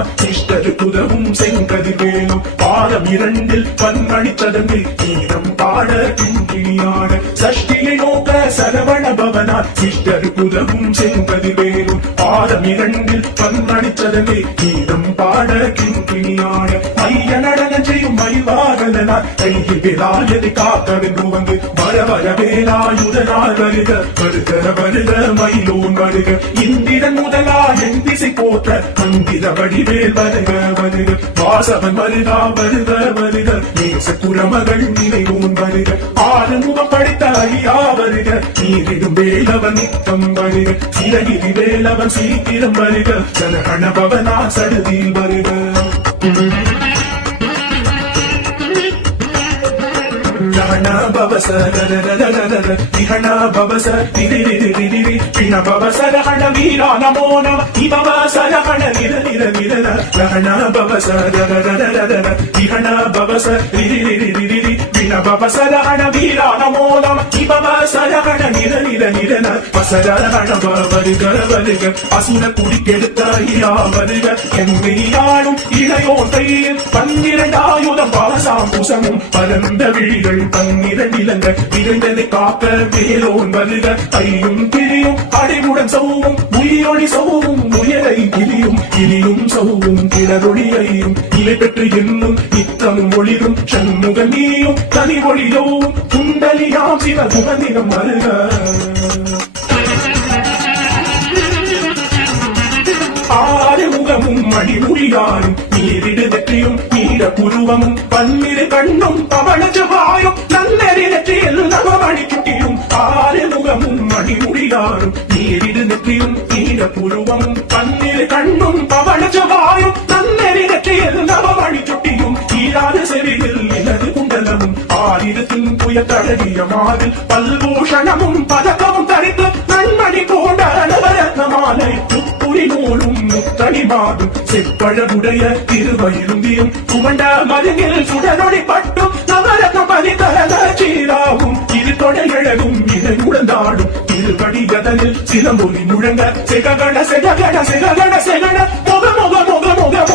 பவனார் சிஷ்டருக்குதவும் செங்கதிர்வேலும் பாதம் இரண்டில் பன்மணித்ததங்கில் கீதம் பாட கிண்கிணியாட சஷ்டியை நோக்க சரவண பவனார் சிஷ்டருக்குதவும் செங்கதிர்வேலும் பாதம் இரண்டில் பன்மணித்ததங்கில் கீதம் பாட கிண்கிணியாட மைய நடனம் செய்யும் மயில்வாகனார் கையில் வேலாயதை காக்கவென்று வந்து வர வர வேலாயுதனால் வருக வருக வருக மயிலோன் வருக இந்திரன் முதலா என் திசை போற்ற மந்திர வடிவேல் வருக வருக வாசவன் வருகா வருக வருக நேச குலமகள் நினைவோன் வருக ஆறுமுகம் படைத்த ஐயா வருக நீரிடும் வேலவன் நித்தம் வருக சிறகிரி வேலவன் சீக்கிரம் வருக சரகண பவனா சடுதியில் வருக Rana babasa Rihana babasa Rina babasa Rana vira namo nama Ibabasa Rana nira Rana babasa Rihana babasa Rina babasa Rana vira namo nama Ibabasa Rana nira Pasara Rana bavarga Asuna kudikkedutha iya varga Enniyaadum ilayon kaiyil பன்னிரண்டாயுதம் பாசாம் புசமும் பரந்த விழிகள் பன்னிரண்டிலங்கள் விரைந்தனை காக்க வேலோன் வருக ஐயும் கிளியும் அடைமுடன் சவுவும் உயிரொளி சவுவும் உயரை கிளியும் கிளியும் சவுவும் கிளரொளி ஐயும் இலை பெற்று என்னும் நித்தமும் ஒளிரும் சண்முக நீயும் தனி ஒளியோவும் குண்டலியாம் சிவ குமந்திரம் வருக ஆறுமுகமும் மணிமுடியாரும் நீரிடு வெற்றியும் நீட புருவமும் பன்னிரு கண்ணும் பவனஜபாயும் நன்னெறி நெற்றியில் நவமணி சுட்டியும் ஆறுமுகமும் மணிமுடியாரும் நீரிடு நெற்றியும் நீட புருவமும் பன்னிரு கண்ணும் பவனஜபாயும் நன்னெறி நெற்றியில் நவமணி சுட்டியும் ஈராத செவியில் இலது குண்டலமும் ஆயிரத்தின் புய தடகிய மாதில் பல்பூஷணமும் பதக்கமும் தரித்து நன்மணி போன்ற நவரத்ன மாலை நூலும் முத்தணிமாடும் செப்பழகுடைய திருவயிருந்தியும் துவண்ட மருங்கில் சுடரொளி பட்டும் நவரத்ன பதித்தரத சீராகும் இரு தொடையழகும் இதை உடந்தாடும் திருவடிகதனில் சிலம்பொலி முழங்க செககண செககண செககண செகண முக முக முக முக